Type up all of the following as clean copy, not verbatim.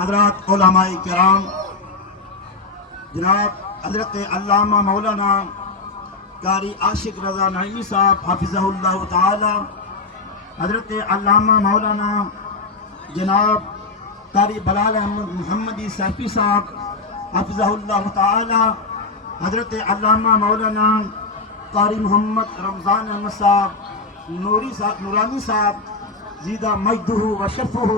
حضرات علماء کرام، جناب حضرت علامہ مولانا قاری عاشق رضا نعیمی صاحب حافظہ اللہ تعالی، حضرت علامہ مولانا جناب قاری بلال احمد محمدی سیفی صاحب حافظہ اللہ تعالی، حضرت علامہ مولانا قاری محمد رمضان احمد صاحب نورانی صاحب زیدہ مجدہ و شرفہ،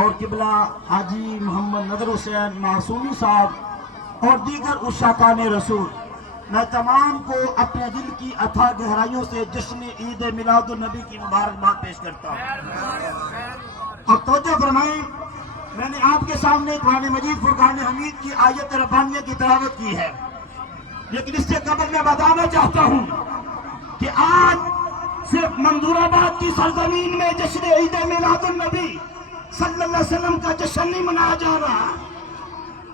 اور قبلہ حاجی محمد نظر حسین معصومی صاحب اور دیگر عشاقان رسول، میں تمام کو اپنے دل کی اتھا گہرائیوں سے جشن عید میلاد النبی کی مبارکباد پیش کرتا ہوں۔ اور توجہ فرمائیں، میں نے آپ کے سامنے قرآن مجید فرقان حمید کی آیت ربانیہ کی تلاوت کی ہے، لیکن اس سے قبل میں بتانا چاہتا ہوں کہ آج صرف منظور آباد کی سرزمین میں جشن عید میلاد النبی صلی اللہ علیہ وسلم کا جشن نہیں منایا جا رہا،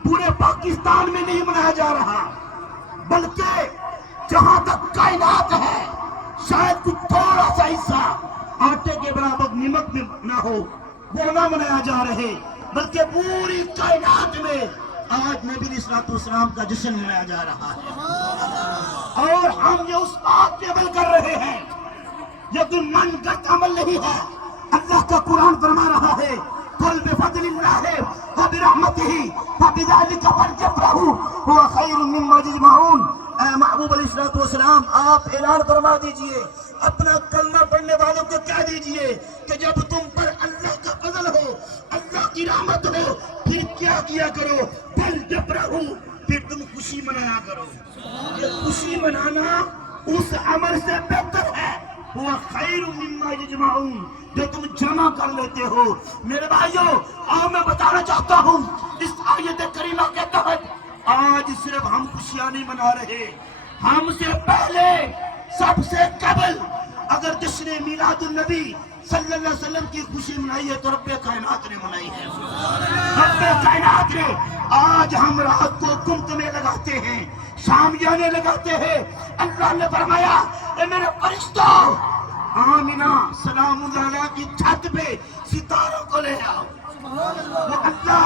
پورے پاکستان میں نہیں منایا جا رہا، بلکہ جہاں تک کائنات ہے شاید کچھ تھوڑا سا حصہ آٹے کے برابر نمک میں نہ ہو وہ نہ منایا جا رہے، بلکہ پوری کائنات میں آج نبی علیہ الصلوۃ والسلام کا جشن منایا جا رہا ہے، اور ہم یہ اس بات پہ عمل کر رہے ہیں، لیکن من گھٹ عمل نہیں ہے۔ اللہ کا قرآن فرما رہا ہے قل بفضل اللہ وبرحمتہ فبذلک فلیفرحوا هو خیر مما یجمعون۔ اے محبوب علیہ الصلوۃ والسلام، آپ اعلان فرما دیجئے، اپنا کلمہ پڑھنے والوں کو کہہ دیجئے کہ جب تم پر اللہ کا فضل ہو، اللہ کی رحمت ہو، پھر کیا کیا کرو؟ فلیفرحوا، پھر تم خوشی منایا کرو۔ یہ خوشی منانا اس عمل سے بہتر ہے وہ خیر مما یجمعون، جو تم جمع کر لیتے ہو۔ میرے بھائیوں، آج میں بتانا چاہتا ہوں اس آیت کریمہ کے تحت آج صرف ہم خوشیاں نہیں منا رہے، ہم سے پہلے سب سے قبل اگر جشن میلاد النبی صلی اللہ علیہ وسلم کی خوشی منائی ہے تو رب کائنات نے منائی ہے۔ رب کائنات نے آج ہم رات کو قمقمے لگاتے ہیں، شامیانے لگاتے ہیں۔ اللہ نے فرمایا اے میرے فرشتوں، آمینہ سلام اللہ علیہ کی چھت پہ ستاروں کو لے آؤ۔ وہ اللہ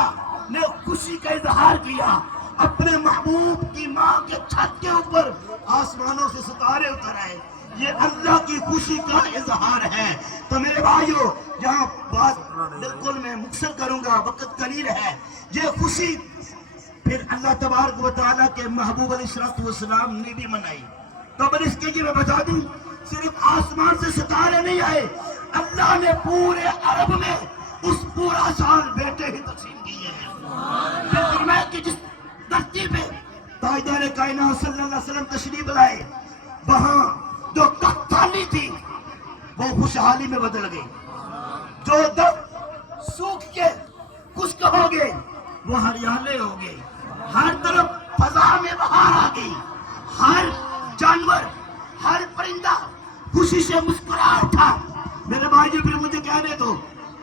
نے خوشی کا اظہار کیا، اپنے محبوب کی ماں کے چھت کے اوپر آسمانوں سے ستارے اتر آئے، یہ اللہ کی خوشی کا اظہار ہے۔ تو میرے بھائیوں، یہاں بات بالکل میں مختصر کروں گا، وقت قلیل ہے۔ یہ خوشی پھر اللہ تبارک و تعالیٰ کے محبوب علیہ الصلوۃ والسلام نے بھی منائی۔ قبل اس کے میں بتا دوں، صرف آسمان سے ستارے نہیں آئے، اللہ نے پورے عرب میں اس پورا سال بیٹے ہی تقسیم کیے ہیں۔ پھر فرمایا کہ جس دھرتی پہ تاجدار کائنات صلی اللہ علیہ وسلم تشریف لائے، وہاں جو کفتانی تھی وہ خوشحالی میں بدل گئی، جو درخت سوکھ کے خشک ہو گئے وہ ہریالے ہو گئے، ہر طرف فضا میں بہار آ گئی، ہر جانور ہر پرندہ خوشی سے مسکرا اٹھا۔ میرے بھائی پھر مجھے کہنے دو،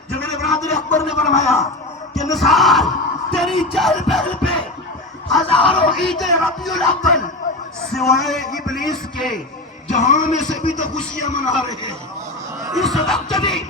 جو میرے برادر اکبر نے فرمایا کہ نثار تیری چہل پہل پہ ہزاروں عید ربیع الاول سوائے ابلیس کے جہاں میں سے بھی تو خوشیاں منا رہے ہیں۔ اس وقت بھی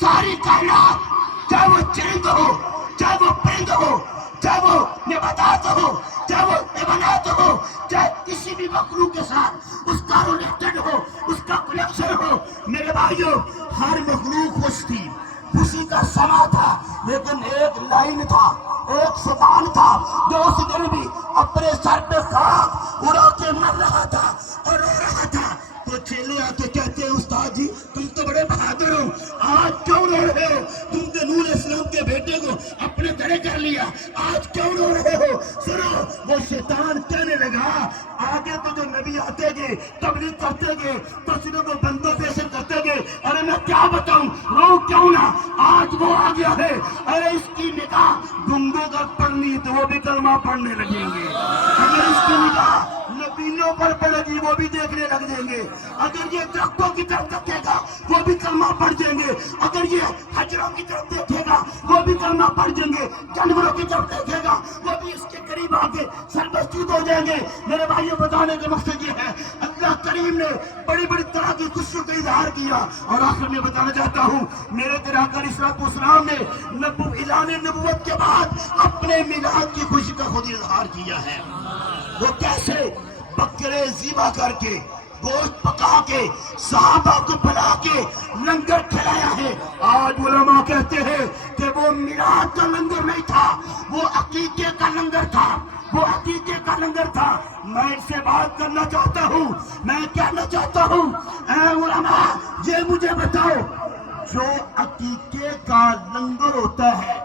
ساری کائنات، چاہے وہ چرند ہو، چاہے وہ پرند ہو، چاہے وہ نباتات ہو، چاہے وہ حیوانات ہو، چاہے کسی بھی مخلوق کے ساتھ اس کا ریلیٹڈ ہو، اس کا کنیکشن ہو، میرے بھائیوں ہر مخلوق خوش تھی، خوشی کا سما تھا، لیکن ایک لائن تھا، ایک شیطان تھا جو اس دن بھی اپنے سر پہ خاک اڑا کے مر رہا تھا اور رو رہا تھا۔ تو چیلے آ کے کہتے ہیں استاد جی تم تو بڑے بہادر ہو، آج کیوں رو رہے ہو؟ تم نے نور اسلام کے بیٹے کو اپنے گھر کر لیا، آج کیوں رو رہے ہو؟ سنو، وہ شیطان کہنے لگا آگے تو جو نبی آتے گے، تبلیغ کرتے گے، تو صرف وہ بندوں پہ اثر کرتے گے، ارے میں کیا بتاؤں، رو کیوں نہ، آج وہ آ گیا ہے، ارے اس کی نگاہ گنگوں کا پڑھنی تو وہ بھی کلمہ پڑھنے لگیں گے، اگر اس کی نگاہ نبیوں پر پڑے گی وہ بھی دیکھنے لگ جائیں گے، اگر یہ درختوں کی طرف دیکھے گا وہ بھی کلمہ پڑھ جائیں گے، اگر یہ حجروں کی طرف دیکھے گا وہ بھی کلمہ پڑھ جائیں گے، جانوروں کی طرف دیکھے گا وہ بھی اس کے قریب آ کے سربسجود ہو جائیں گے۔ میرے بھائیوں بتانے کا مقصد یہ ہے اللہ اللہ کریم نے بڑی بڑی طرح کی خوشیوں کا اظہار کیا. اور آخر میں بتانا چاہتا ہوں میرے تیرے آقا علیہ الصلوۃ والسلام نے اعلان نبوت کے بعد اپنے میلاد کی خوشی کا خود اظہار کیا ہے. وہ کیسے بکرے ذبح کر کے گوشت پکا کے صحابہ کو بلا کے لنگر کھلایا ہے. آج علماء کہتے ہیں کہ وہ میلاد کا لنگر نہیں تھا, وہ عقیقے کا لنگر تھا, وہ عقیقے کا لنگر تھا. میں ان سے بات کرنا چاہتا ہوں, میں کہنا چاہتا ہوں اے علماء یہ مجھے بتاؤ جو عقیقے کا لنگر ہوتا ہے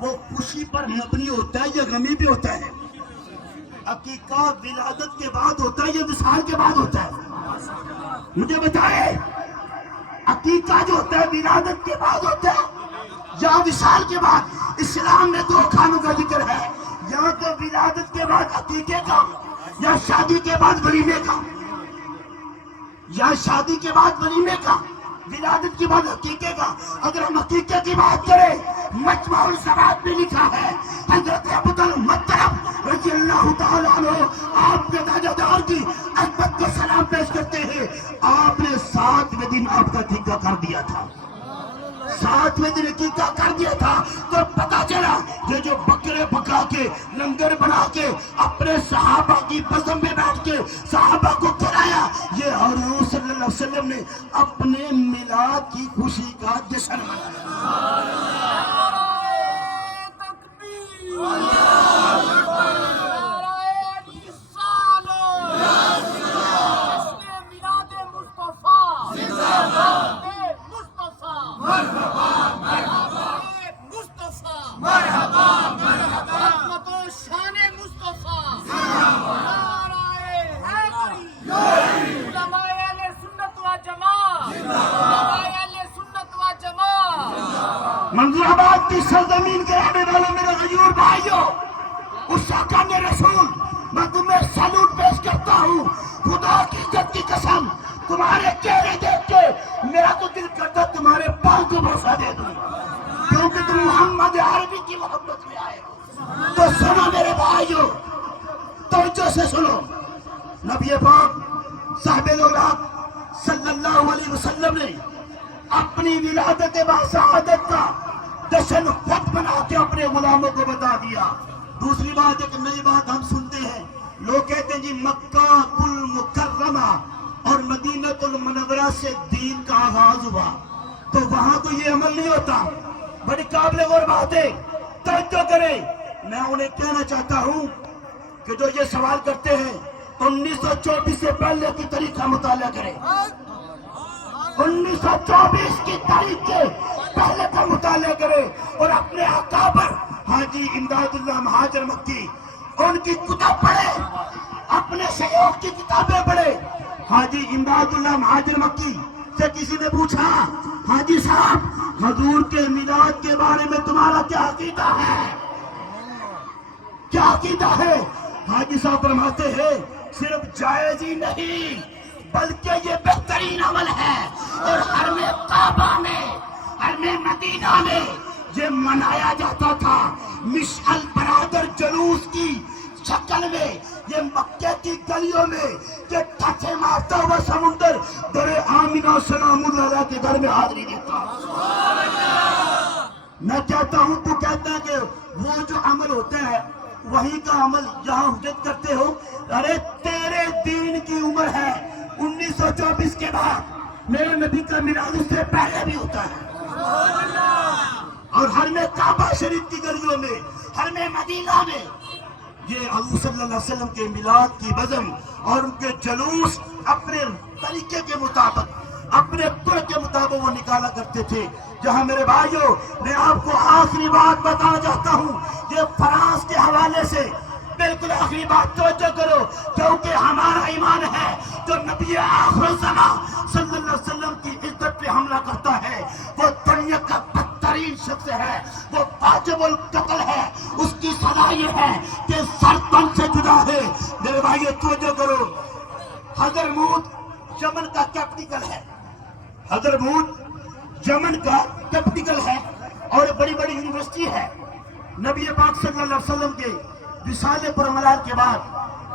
وہ خوشی پر مبنی ہوتا ہے یا غمی بھی ہوتا ہے؟ عقیقہ ولادت کے بعد ہوتا ہے یا وصال کے بعد ہوتا ہے؟ مجھے بتائے عقیقہ جو ہوتا ہے ولادت کے بعد ہوتا ہے یا وصال کے بعد؟ اسلام میں دو کھانوں کا ذکر ہے, یا تو ولادت کے بعد عقیقے کا یا شادی کے بعد ولیمے کا, یا شادی کے بعد ولیمے کا, ولادت کے بعد عقیقے کا. اگر ہم عقیقے کی بات کریں مجمع الزوات میں لکھا ہے حضرت ابو المطلب رضی اللہ تعالیٰ عنہ آپ کے تاج دار کی عظمت کو سلام پیش کرتے ہیں. آپ نے 7ویں دن آپ کا عقیقہ کر دیا تھا, 7ویں دن عقیقہ کر دیا تھا. تو پتا چلا یہ جو بکرے پکا کے لنگر بنا کے اپنے صحابہ کی بزم میں بیٹھ کے صحابہ کو کھلایا, یہ حضور صلی اللہ علیہ وسلم نے اپنے میلاد کی خوشی کا جشن منایا. منظور آباد کی سرزمین کے رہنے والے میرے غیور بھائیوں, اس آقا نے رسول میں تمہیں سیلوٹ پیش کرتا ہوں. خدا کی عزت کی قسم تمہارے چہرے دیکھ کے میرا تو دل کرتا تمہارے پاؤں کو بوسہ دے دوں, کیونکہ تم محمد عربی کی محبت میں آئے ہو. تو سنو میرے بھائیوں, توجہ سے سنو. نبی پاک صاحب الولاد صلی اللہ علیہ وسلم نے اپنی ولادت باسعادت کا جشن خود بنا کے اپنے غلاموں کو بتا دیا. دوسری بات ایک نئی بات ہم سنتے ہیں, لوگ کہتے ہیں جی مکہ المکرمہ اور مدینہ المنورہ سے دین کا آغاز ہوا, تو وہاں تو یہ عمل نہیں ہوتا. بڑی قابل غور بات ہے, توجہ کریں. میں انہیں کہنا چاہتا ہوں کہ جو یہ سوال کرتے ہیں 1924 سے پہلے کی تاریخ کا مطالعہ کریں, 1924 کی تاریخ کے پہلے کا مطالعہ کرے اور اپنے آقا پر حاجی امداد اللہ مہاجر مکی ان کی کتاب پڑھے, اپنے شیوخ کی کتابیں پڑھے. حاجی امداد اللہ مہاجر مکی سے کسی نے پوچھا حاجی صاحب حضور کے میلاد کے بارے میں تمہارا کیا عقیدہ ہے, کیا عقیدہ ہے؟ حاجی صاحب فرماتے ہیں صرف جائز ہی نہیں بلکہ یہ بہترین عمل ہے. اور حرم کعبہ میں حرم مدینہ میں یہ منایا جاتا تھا مشعل برادر جلوس کی شکل میں. یہ مکہ کی گلیوں میں یہ ٹھچے مارتا ہوا سمندر در آمینہ سلام اللہ علیہ کے گھر میں حاضری دیتا. میں کہتا ہوں تو کہتا ہے کہ وہ جو عمل ہوتا ہے وہی کا عمل یہاں حجت کرتے ہو. ارے تیرے دین کی عمر ہے 1924 کے بعد, میرے نبی کا میلاد اس سے پہلے بھی ہوتا ہے. اور حرم کعبہ شریف کی گلیوں میں حرم مدینہ میں یہ حضور صلی اللہ علیہ وسلم کے میلاد کی بزم اور ان کے جلوس اپنے طریقے کے مطابق اپنے طرح کے مطابق وہ نکالا کرتے تھے. جہاں میرے بھائیوں میں آپ کو آخری بات بتانا چاہتا ہوں, یہ فرانس کے حوالے سے بالکل آخری بات توجہ کرو, کیونکہ ہمارا ایمان ہے جو نبی آخر الزمان صلی اللہ علیہ وسلم کی عزت پہ حملہ کرتا ہے وہ دنیا کا بدترین شخص ہے, وہ واجب القتل ہے. اس کی سزا یہ ہے کہ سر تن سے جدا ہے. میرے بھائیو توجہ کرو, حضرموت یمن کا کیپٹل ہے, حضرموت یمن کا کیپٹل ہے اور بڑی بڑی یونیورسٹی ہے. نبی پاک صلی اللہ علیہ وسلم کے وصال پر ملال کے بعد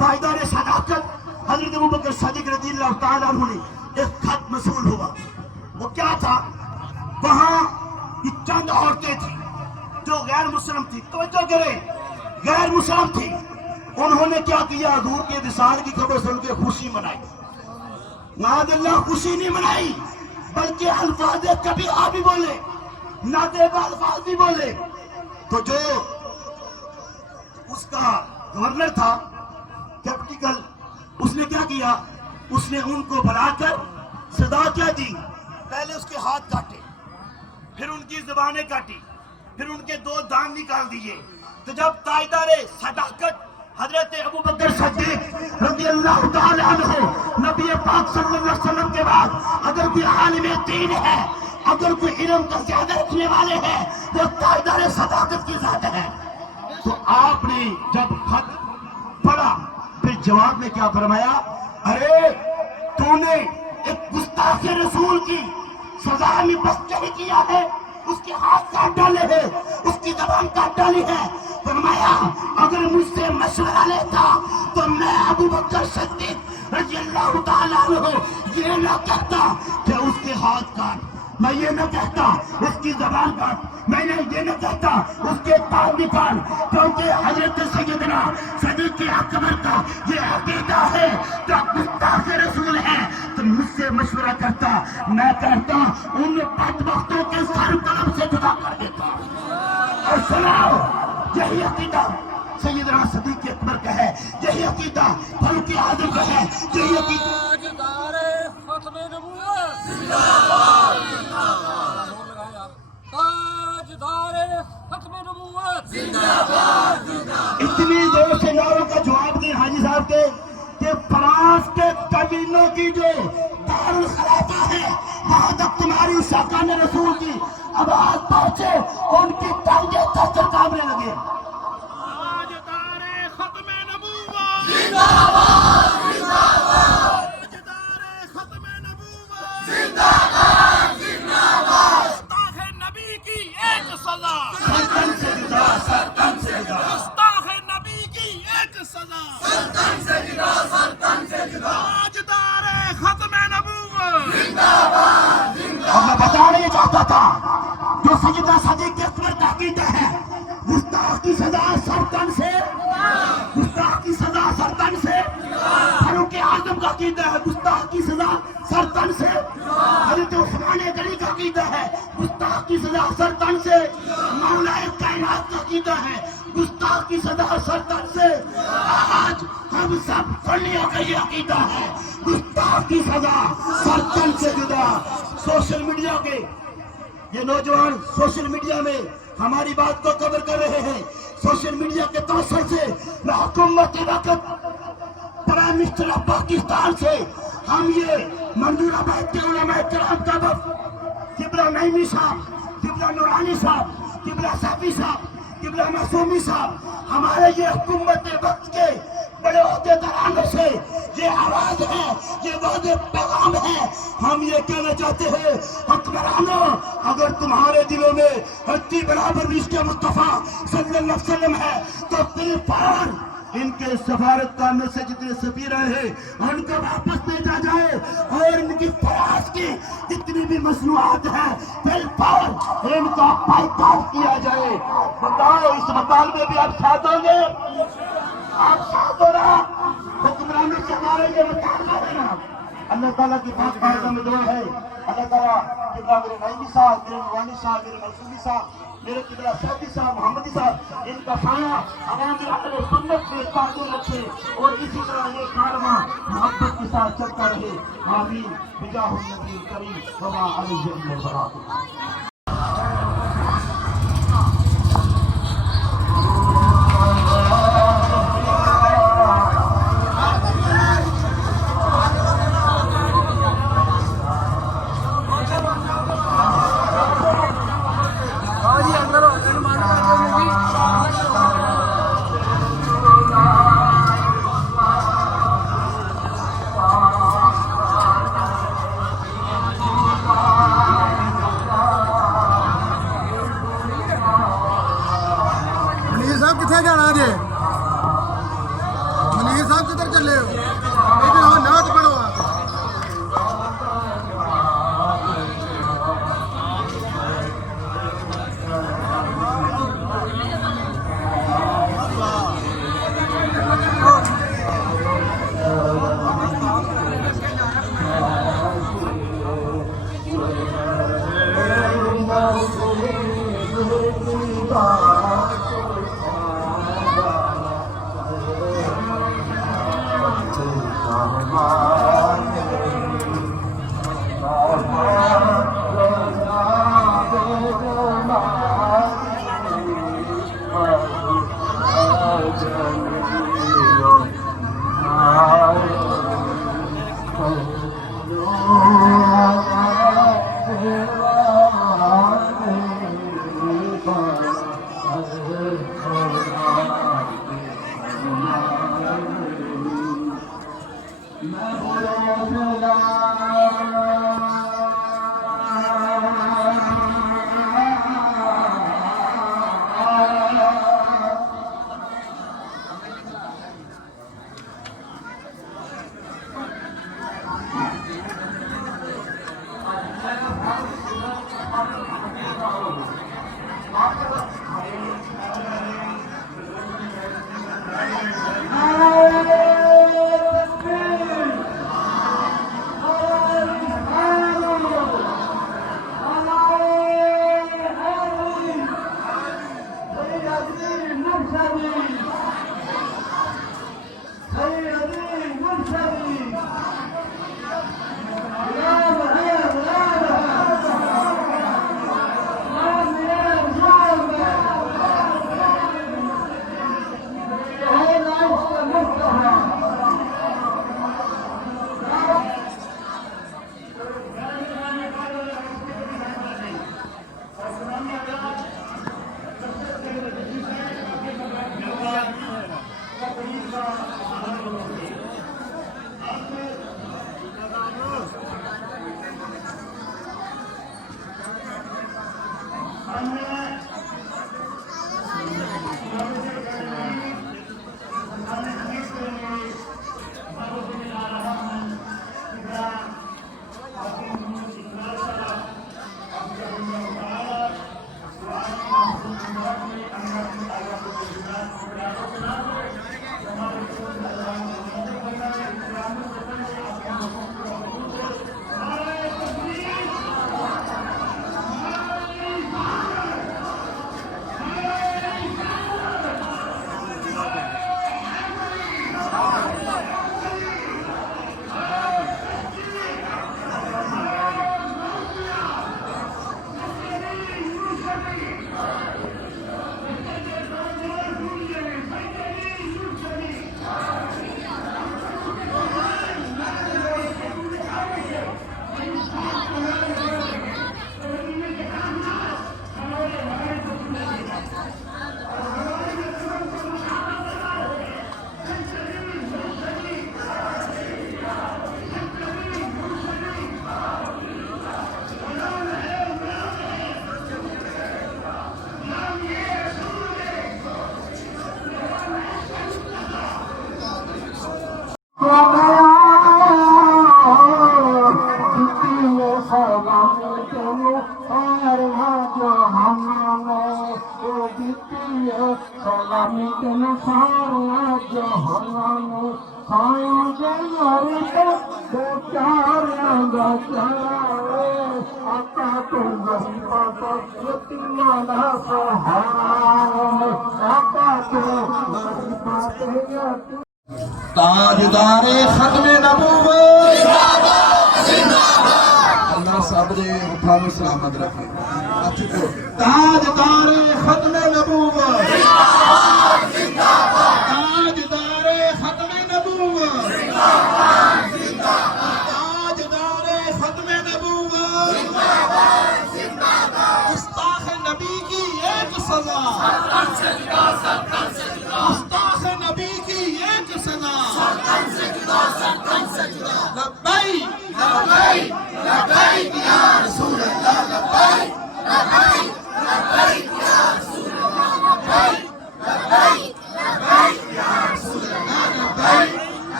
پائیدار صداقت حضرت ابوبکر صدیق رضی اللہ تعالیٰ عنہ نے ایک خط موصول ہوا. وہ کیا تھا؟ وہاں چند عورتیں تھیں جو غیر مسلم تھی. توجہ کریں، غیر مسلم تھی. انہوں نے کیا کیا؟ حضور کے وصال کی خبر سن کے خوشی منائی. معاذ اللہ، خوشی نہیں منائی بلکہ الفاظ کبھی آپ بھی بولے، نادیبہ الفاظ بھی بولے. تو جو اس کا گورنر تھا کیپٹیکل، اس نے کیا کیا؟ اس نے ان کو بلا کر صدا کیا دی؟ پہلے اس کے ہاتھ کاٹے، پھر ان کی زبانیں کاٹی، پھر ان کے 2 دان نکال دیے. تو جب تاجدار صداقت حضرت ابوبکر صدیق رضی اللہ تعالی عنہ نبی پاک صلی اللہ علیہ وسلم کے بعد اگر کوئی عالم دین ہے، اگر کوئی علم کا زیادہ رکھنے والے ہیں، وہ تاجدار صداقت کی ذات ہے. تو آپ نے جب خط پڑھا پھر جواب میں کیا فرمایا؟ ارے تو نے ایک گستاخ رسول کی سزا میں بس نہیں کیا ہے، اس کے ہاتھ کاٹ ڈالے ہیں، اس کی زبان کاٹ ڈالی ہے. فرمایا اگر مجھ سے مشورہ لیتا تو میں ابوبکر صدیق رضی اللہ تعالیٰ عنہ یہ نہ کہتا کہ اس کے ہاتھ کاٹ، میں یہ نہ کہتا اس کی زبان کاٹ، میں نے یہ نہ کہتا اس کے پاؤں نکال، کیونکہ حضرت سیدنا صدیق اکبر کا یہ عقیدہ ہے کہ گستاخ رسول ہے. تو مجھ سے مشورہ کرتا، میں کہتا ان بدبختوں کے سر قلم سے جدا کر دیتا. اور سناؤ، یہی عقیدہ سیدنا صدیق اکبر کا ہے، یہی عقیدہ فاروق اعظم کا ہے، یہی عقیدہ اتنی زور سے نعروں کا جواب دیں حاجی صاحب کے کہ فرانس کے کمینوں کی جو دارالخلافہ ہے وہاں تک تمہاری شاکان رسول کی آواز پہنچے، ان کی ٹانگیں تھر کانپنے لگے. اور میں بتانا یہ چاہتا تھا جو سیدنا صدیق اکبر کا عقیدہ ہے، گستاخ کی سزا سرطن سے، گستاخ کی سزا سرطن سے. فاروق اعظم کا عقیدہ ہے گستاخ کی سزا سرطن سے. حضرت عثمان غنی کا عقیدہ ہے گستاخ کی سزا سرطن سے. مولا کائنات کا عقیدہ ہے گستاخ کی سزا سرطن سے. آج ہم سب سنیوں کا یہ عقیدہ ہے گستاخ کی سزا سرطن سے جدا. سوشل میڈیا کے یہ نوجوان سوشل میڈیا میں ہماری بات کو کور کر رہے ہیں. سوشل میڈیا کے توسل سے میں حکومت وقت پرائم منسٹر آف پاکستان سے ہم یہ منظور آباد کے علماء کرام کا وفد، قبلہ نعیمی صاحب، قبلہ نورانی صاحب، قبلہ صافی صاحب، قبلہ معصومی صاحب، ہمارے یہ حکومت وقت کے بڑے عہدیدارانوں سے یہ آواز ہے، یہ واضح پیغام ہے. ہم یہ کہنا چاہتے ہیں حکمرانوں، اگر تمہارے دلوں میں ہستی برابر عشق مصطفیٰ صلی اللہ علیہ وسلم ہے تو فی الفور ان کے سفارتخانے میں سے جتنے سفیر ہیں ان کو واپس بھیجا جائے اور ان کی فراز کی جتنی بھی مصنوعات ہیں فی الفور ان کا بائیکاٹ کیا جائے. بتاؤ اس مطالبے بھی آپ ساتھ ہوں گے؟ آپ ساتھ ہو رہا حکمرانوں سے ہمارے یہ مطالبہ ہے نا. اللہ تعالیٰ کی پاک بارگاہ میں دعا ہے، اللہ تعالیٰ قبلہ میرے نعیمی صاحب، میرے نورانی صاحب، میرے معصومی صاحب، میرے قبلہ صافی صاحب، محمدی صاحب، ان کا سایہ عوام اہل سنت میں قائم رکھے اور اسی طرح یہ کارواں محبت کے ساتھ چلتا رہے. آمین بجاہ النبی الکریم وما علیہ الصلاۃ. منیر صاحب کتنے جانا جی؟ منیر صاحب کدھر چلے ہو؟ تاجدارے ختم نبوت اللہ صاحب دے اٹھانو سلامت رکھے تاجدارے ختم نبوت تاجدارے ختم نبوت تاجدارے ختم نبوت گستاخ نبی کی ایک سزا گستاخ نبی کی ایک سزا لبیک لبیک لبیک یا رسول اللہ لبیک لبیک لبیک یا رسول اللہ لبیک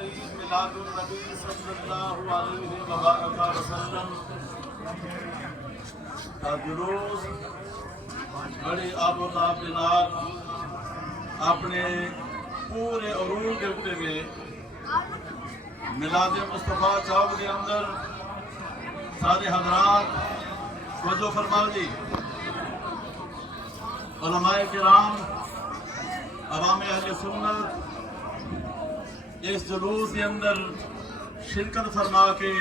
عید میلاد النبی صلی اللہ علیہ وآلہ وسلم کا جلوس بڑی آب و تاب کے نال اپنے پورے عروج کے اتنے گئے میلاد مصطفیٰ چوک کے اندر سارے حضرات توجہ فرماؤ جی، علماء کرام، عوام اہل سنت اس جلوس کے اندر شرکت فرما کے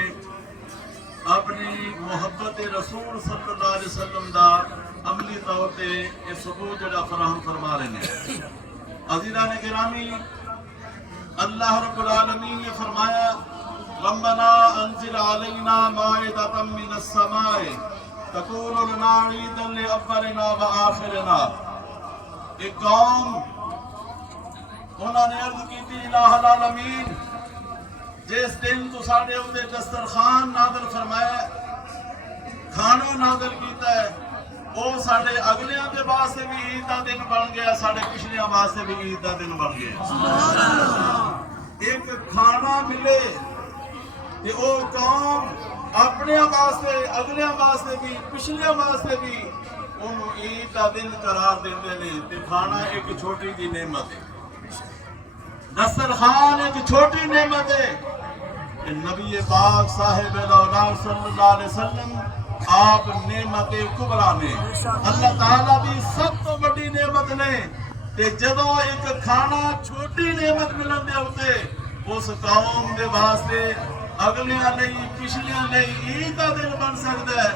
اپنی محبت رسول صلی اللہ علیہ وسلم دا عملی طور پہ یہ ثبوت جڑا فراہم فرما رہے ہیں۔ عزیزان گرامی، اللہ رب العالمین نے فرمایا ربنا انزل علینا مائدۃ من السماء تکون لنا عیدا لاولنا وآخرنا۔ ایک قوم انہوں نے عرض کی تھی الہ العالمین جس دن تو ساڑے ہوتے دسترخوان نازل فرمایا کھانو نازل کیتا ہے وہ ساڑے اگلیاں دے واسطے بھی عید دا دن بن گیا، ساڑے پچھلیاں واسطے بھی عید دا دن بن گیا۔ ایک کھانا ملے تے او قوم اپنے واسطے اگلیاں واسطے بھی پچھلیاں واسطے بھی انہوں عید دا دن قرار دیتے ہیں تے کھانا ایک چھوٹی جی نعمت ہے، دسترخوان ایک چھوٹی نعمت ہے کہ نبی پاک صاحب الاولاد صلی اللہ علیہ وسلم آپ نعمت کبرا نے اللہ تعالیٰ دی سب تو بڑی نعمت نے تے جدوں ایک کھانا چھوٹی نعمت ملن دے ہوتے اس قوم دے واسطے اگلیاں نہیں پچھلیاں نہیں عید دا دن بن سکتا ہے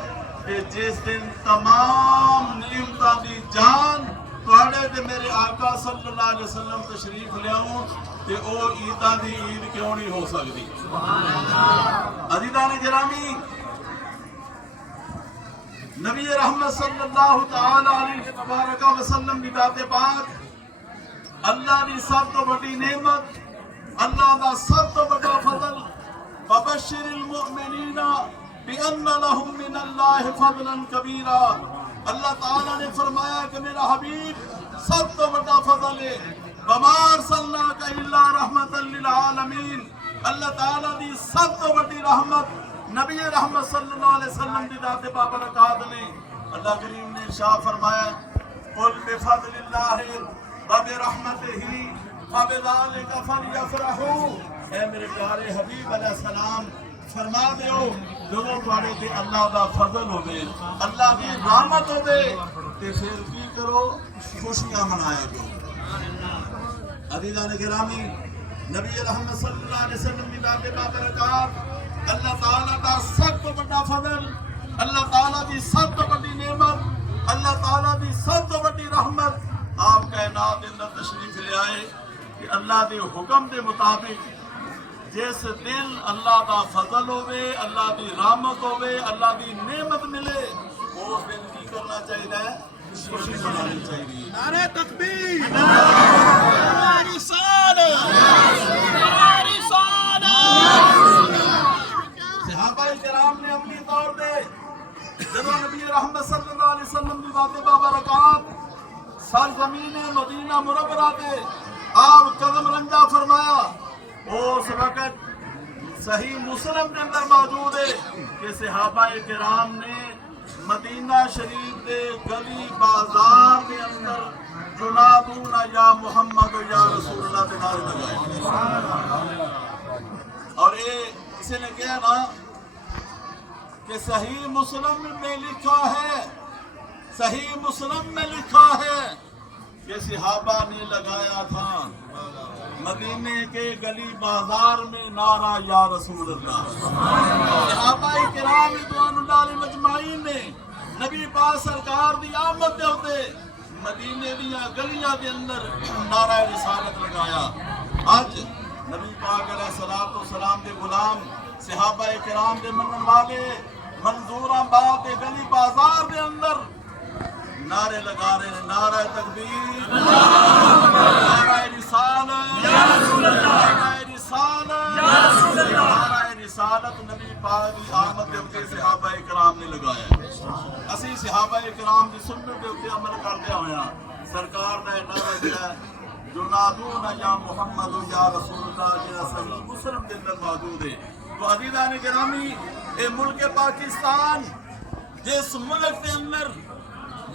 کہ جس دن تمام نعمتاں دی جان تواڈے تے میرے آقا صلی اللہ علیہ وسلم تشریف لیاؤں تے او عیداں دی عید کیوں نہیں ہو سکتی۔ عزیزان گرامی، نبی رحمت صلی اللہ تعالی علیہ وبارک وسلم دی ذات پاک اللہ دی سب تو بڑی نعمت، اللہ دا سب تو بڑا فضل، فبشر المؤمنین بأن لهم من اللہ فضلا کبیرا۔ اللہ تعالیٰ نے فرمایا کہ میرا حبیب سب تو بڑا فضل ہے، وما ارسلناک الا رحمتا للعالمین۔ اللہ تعالیٰ دی سب تو بڑی رحمت نبی رحمت صلی اللہ علیہ وسلم دی ذات بابرکات نے اللہ کریم نے ارشاد فرمایا قل بفضل اللہ وبرحمتہ فبذلک فلیفرحوا۔ اے میرے پیارے حبیب علیہ السلام فرما دیو جدوں تواڈے تے اللہ دا فضل ہوے اللہ دی رحمت ہوے تے پھر کی کرو خوشیاں منایا کرو۔ عزیزان گرامی، نبی رحمت صلی اللہ علیہ وسلم دی ذات بابرکات اللہ تعالیٰ کا سب تو بڑا فضل، اللہ تعالیٰ دی سب تو بڑی نعمت، اللہ تعالیٰ دی سب تو بڑی رحمت آپ کائنات کے اندر تشریف لے آئے کہ اللہ دے حکم دے مطابق جس دن اللہ دا فضل ہوئے، اللہ دی رحمت ہوئے، اللہ دی نعمت ملے اس دن کی کرنا چاہیے؟ خوشی منانی چاہیے۔ نعرہ تکبیر، نعرہ رسالت، نعرہ رسالت۔ صحابہ کرام نے عملی طور پہ جب نبی رحمت صلی اللہ علیہ وسلم کی ذات بابرکات سرزمین مدینہ منورہ پہ آپ قدم رنجا فرمایا، اس وقت صحیح مسلم کے اندر موجود ہے کہ صحابہ کرام نے مدینہ شریف کے گلی بازار کے اندر جنادون یا محمد یا رسول اللہ کے نعرے لگائے۔ اور یہ کسی نے کہا نا کہ صحیح مسلم میں لکھا ہے، صحیح مسلم میں لکھا ہے کہ صحابہ نے لگایا تھا مدینے کے گلی بازار میں نعرہ یا رسول اللہ۔ صحابہ کرام رضوان اللہ علیہ مجمعین نے نبی پاک سرکار دی آمد دے ہوتے مدینے دیاں گلیاں دے اندر نعرہ رسالت لگایا۔ آج نبی پاک علیہ السلام دے غلام صحابہ کرام دے منن والے منظور آباد دے گلی بازار دے اندر نعرے لگا رہے ہیں، نعرہ تکبیر، نعرہ رسالت، نعرہ رسالت، نعرہ رسالت نبی پاک کی آمد دے اوتے صحابہ کرام نے لگایا۔ اسی صحابہ کرام دی سنت دے اوتے عمل کردے ہویا سرکار دا نعرہ جڑا جنادون یا محمد یا رسول ہوتا جہاں صحیح مسلم کے اندر موجود ہے۔ تو عزیزان گرامی، اے ملک پاکستان جس ملک کے اندر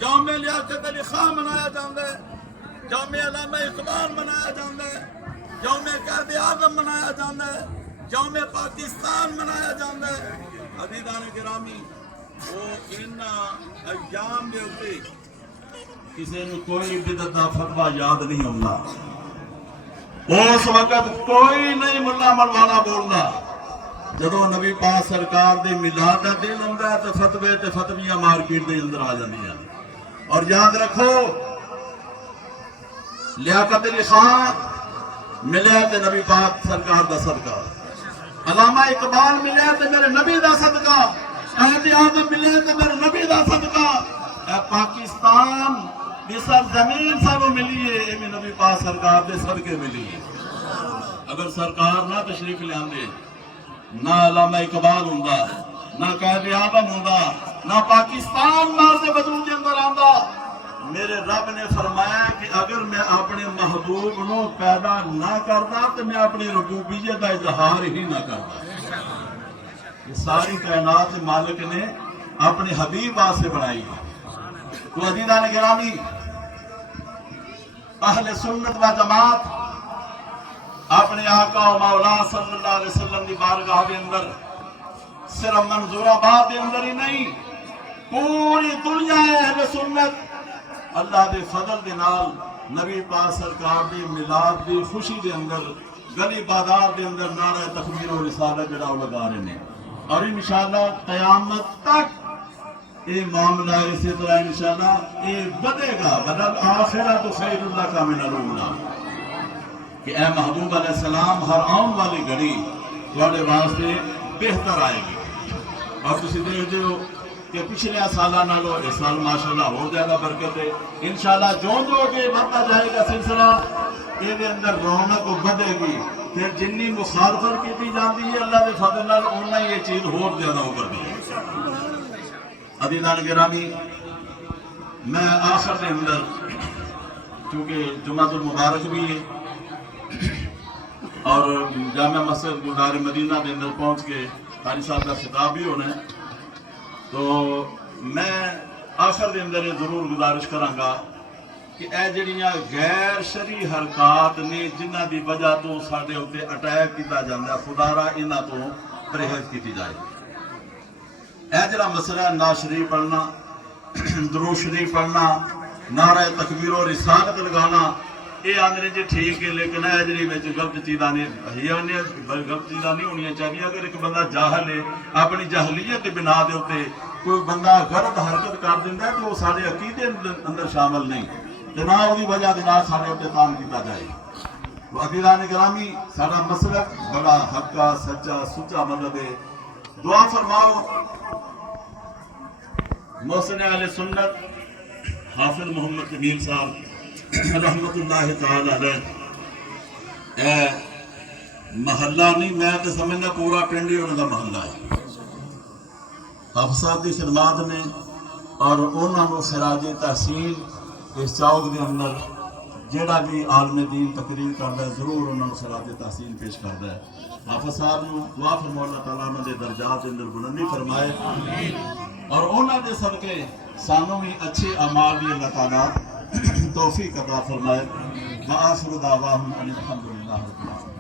یوم لیاقت علی خان منایا جاتا ہے، یوم علامہ اقبال منایا جاتا ہے، یوم قائد اعظم منایا جاتا ہے، یوم پاکستان منایا جاتا ہے۔ عزیزان گرامی، وہ ان ایام کے اوپر کسی نے کوئی بدعت دا فتویٰ یاد نہیں ہوتا۔ اس وقت کوئی نہیں ملا مروانا بولنا، جدو نبی پاک سرکار دے میلاد دا دن ہوندا ہے تے فتوے تے فتویاں مارکیٹ دے اندر آ جاندیاں۔ اور یاد رکھو، لیاقت علی خان ملے تے نبی پاک سرکار دا صدقہ، علامہ اقبال ملے تے میرے نبی دا صدقہ، قائد اعظم ملے تے میرے نبی دا صدقہ۔ اے پاکستان دی سرزمین سانو ملی ہے، اے میں نبی پاک سرکار دے صدقے ملی ہے۔ اگر سرکار نہ تشریف لے آندے، نہ علامہ اقبال ہوندا، نہ قائد اعظم ہوندا، نہ پاکستان مارتے وجود کے اندر آندا، میرے رب نے فرمایا کہ اگر میں اپنے محبوب نو پیدا نہ کرتا تو میں اپنی ربوبیت کا اظہار ہی نہ کرتا۔ یہ ساری کائنات مالک نے اپنے حبیب واسطے بنائی ہے۔ تو عزیزان گرامی، اہل سنت و جماعت اپنے آقا و مولا صلی اللہ علیہ وسلم کی بارگاہ کے اندر صرف منظور آباد کے اندر ہی نہیں، پوری دنیا اہل سنت اللہ دے فضل دے نال نبی پاک سرکار دی میلاد دی خوشی دے اندر گلی بازار دے اندر نعرہ تکبیر و رسالت جڑا لگا رہے ہیں۔ اور انشاءاللہ قیامت تک یہ معاملہ اسی طرح انشاءاللہ یہ بدے گا، بدل آخرت خیر اللہ کا من الاولیٰ، کہ اے محبوب علیہ السلام ہر آن والی گھڑی تھوڑے واسطے بہتر آئے گی۔ اور تسی دیکھتے ہو کہ پچھلے سالہ نالو اس سال ماشاءاللہ ہو جائے گا برکت ہے انشاءاللہ۔ جو کہ بڑھتا جائے گا سلسلہ، یہ اندر رونق بدے گی، پھر جنی مخالفت کی جاتی ہے اللہ کے فضل نال انہاں یہ چیز اور زیادہ ہو کر دی۔ عزیزان گرامی، میں آخر کے اندر چونکہ جمعۃ المبارک بھی ہے اور جامع مسجد گلزار مدینہ کے اندر پہنچ کے قاری صاحب کا خطاب بھی ہونا ہے، تو میں آخر کے اندر یہ ضرور گزارش کراں کہ اے جڑیاں غیر شرعی حرکات نے جنہ دی وجہ تو ساڈے اوتے اٹیک کیتا جاندا، خدا را انہاں تو پرہیز کیتی جائے۔ اے جڑا مسئلہ ہے نعت شریف پڑھنا، درود شریف پڑھنا، نعرہ تکبیر و رسالت لگانا، یہ آندھنے جی ٹھیک ہے، لیکن اے جڑی وچ غلط چیزاں نے غلط چیزاں نہیں ہونیاں چاہیے۔ اگر ایک بندہ جاہل ہے، اپنی جاہلیت کی بنا دے اوتے کوئی بندہ غلط حرکت کر دیندا ہے تو وہ سارے عقیدے اندر شامل نہیں، تے نہ وہی وجہ دے نال سارے اوتے کام کیتا جائے۔ تو عزیزان گرامی، سارا مسلک بڑا حقا سچا سچا مطلب ہے۔ دعا فرماؤ محسن اہل سنت حافظ محمد جمیل صاحب رحمت اللہ تعالی علیہ، اے محلہ نہیں، میں تو سمجھنا پورا پنڈ ہی انہوں کا محلہ ہے۔ حافظ صاحب کی خدمات نے اور انہوں نے خراج تحسین اس چوک کے اندر جڑا بھی عالم دین تقریر کرتا ہے ضرور انہوں نے خراج تحسین پیش کرتا ہے۔ حافظ صاحب نے دعا فرماؤ اللہ تعالیٰ انہوں نے درجات اندر بلندی فرمائے اور انہوں نے صدقے سانوں بھی اچھے اعمال بھی اللہ تعالیٰ توفیق عطا فرمائے۔ وآخر دعواہم ان الحمدللہ رب العالمین۔